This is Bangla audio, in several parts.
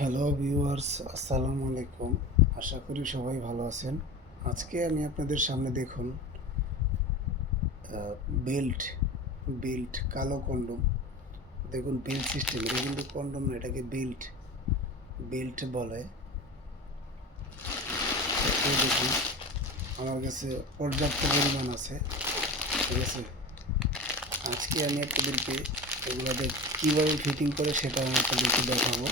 হ্যালো ভিউয়ার্স, আসসালামু আলাইকুম। আশা করি সবাই ভালো আছেন। আজকে আমি আপনাদের সামনে দেখুন বেল্ট বেল্ট কালো কন্ডম। দেখুন বেল্ট সিস্টেম, এটা কিন্তু কন্ডম না, এটাকে বেল্ট বেল্ট বলে। এই দেখুন আমার কাছে পর্যাপ্ত পরিমাণ আছে। ঠিক আছে, আজকে আমি আপনাদেরকে এগুলোতে কীভাবে ফিটিং করে সেটা আমি আপনাদেরকে দেখাবো।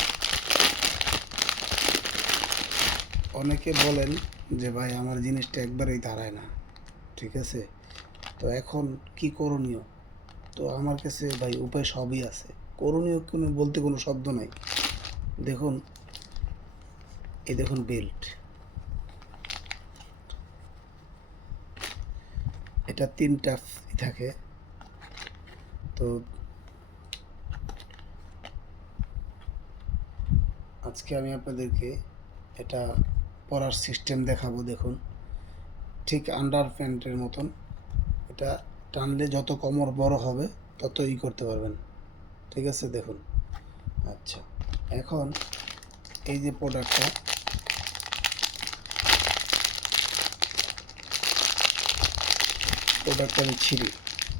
অনেকে বলেন যে ভাই আমার জিনিসটা একবারেই দাঁড়ায় না। ঠিক আছে, তো এখন কি করণীয়? তো আমার কাছে ভাই উপায় সবই আছে। করণীয় কোনো বলতে কোনো শব্দ নাই। দেখুন, এই দেখুন বেল্ট, এটা তিনটা থাকে। তো আজকে আমি আপনাদেরকে এটা পরার সিস্টেম দেখাবো। দেখুন, ঠিক আন্ডার প্যান্টের মতন। এটা টানলে যত কোমর বড় হবে তত করতে পারবেন। ঠিক আছে, দেখুন। আচ্ছা, এখন এই যে প্রোডাক্টটা, আমি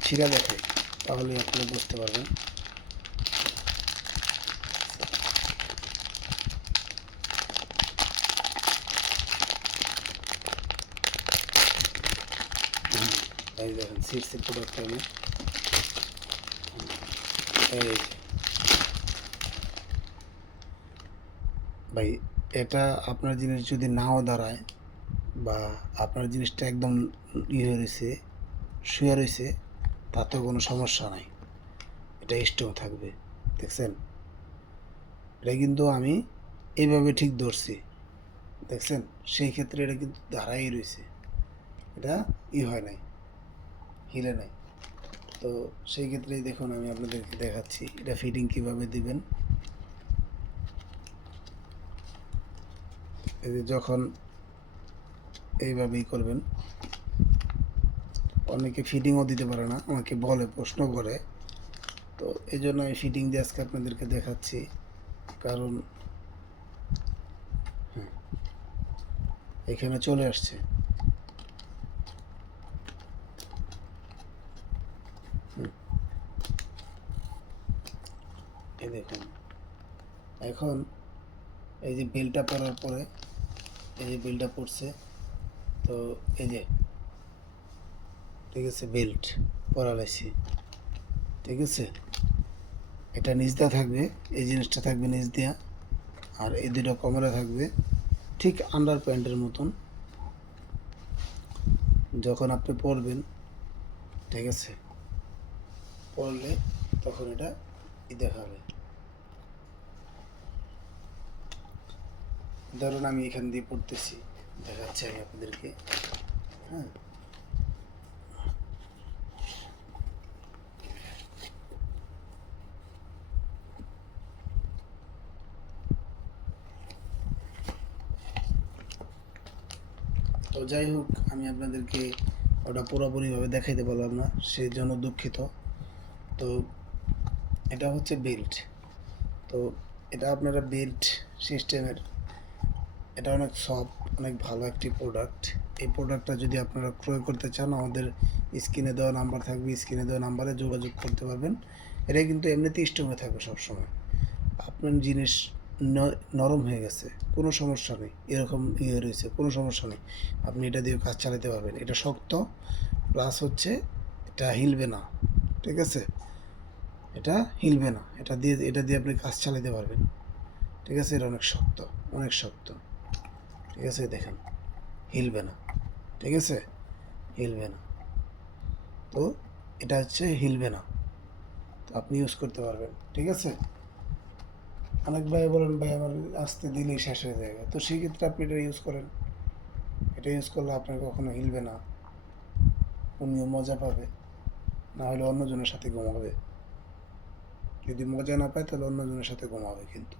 ছিঁড়া দেখাই, তাহলে আপনি বুঝতে পারবেন। এই দেখেন সিক্সের প্রোডাক্টটা আমি এই ভাই, এটা আপনার জিনিস যদি নাও দাঁড়ায় বা আপনার জিনিসটা একদম হয়ে রয়েছে, শুয়ে রয়েছে, তাতেও কোনো সমস্যা নাই, এটা স্ট্রং থাকবে। দেখছেন, এটা কিন্তু আমি এইভাবে ঠিক ধরছি, দেখছেন, সেই ক্ষেত্রে এটা কিন্তু দাঁড়াই রয়েছে, এটা হয় নাই, হিলে নাই। তো সেই ক্ষেত্রেই দেখুন আমি আপনাদেরকে দেখাচ্ছি এটা ফিটিং কিভাবে দিবেন। এই যে যখন এইভাবেই করবেন, অনেকে ফিটিংও দিতে পারে না, আমাকে বলে, প্রশ্ন করে। তো এই জন্য আমি ফিটিং দিয়ে আজকে আপনাদেরকে দেখাচ্ছি। কারণ এখানে চলে আসছে। এই দেখুন, এখন এই যে বেলটা পরার পরে, এই যে বেলটা পড়ছে, তো এই যে, ঠিক আছে, বেল্ট পরা লাইছি। ঠিক আছে, এটা নিচ দিয়া থাকবে, এই জিনিসটা থাকবে নিচ দিয়া, আর এই দুটো কোমরে থাকবে ঠিক আন্ডার প্যান্টের মতন। যখন আপনি পরবেন, ঠিক আছে, পরলে তখন এটা দেখাবে। ধরুন আমি এখান দিয়ে পড়তেছি, দেখাচ্ছি আমি আপনাদেরকে। হ্যাঁ, তো যাই হোক, আমি আপনাদেরকে ওটা পুরোপুরিভাবে দেখাইতে পারলাম না, সেই জন্য দুঃখিত। তো এটা হচ্ছে বেল্ট। তো এটা আপনারা বেল্ট সিস্টেমের, এটা অনেক সফট, অনেক ভালো একটি প্রোডাক্ট। এই প্রোডাক্টটা যদি আপনারা ক্রয় করতে চান, আমাদের স্ক্রিনে দেওয়া নাম্বার থাকবে, স্ক্রিনে দেওয়া নাম্বারে যোগাযোগ করতে পারবেন। এটা কিন্তু এমনিতেই স্ট্রংয়ে থাকবে সবসময়। আপনার জিনিস নরম হয়ে গেছে, কোনো সমস্যা নেই, এরকম রয়েছে, কোনো সমস্যা নেই, আপনি এটা দিয়ে কাজ চালাতে পারবেন। এটা শক্ত, প্লাস হচ্ছে এটা হিলবে না। ঠিক আছে, এটা হিলবে না, এটা দিয়ে আপনি কাজ চালাতে পারবেন। ঠিক আছে, এটা অনেক শক্ত, অনেক শক্ত। ঠিক আছে, দেখেন, হিলবে না। ঠিক আছে, হিলবে না। তো এটা হচ্ছে হিলবে না, তো আপনি ইউজ করতে পারবেন। ঠিক আছে, অনেক ভাই বলেন ভাই আমার আসতে দিলেই শেষ হয়ে যাবে, তো সেই ক্ষেত্রে আপনি এটা ইউজ করেন। এটা ইউজ করলে আপনার কখনো হিলবে না, উনিও মজা পাবে, না হলে অন্যজনের সাথে ঘুমাবে। যদি মজা না পায় তাহলে অন্যজনের সাথে ঘুমাবে কিন্তু।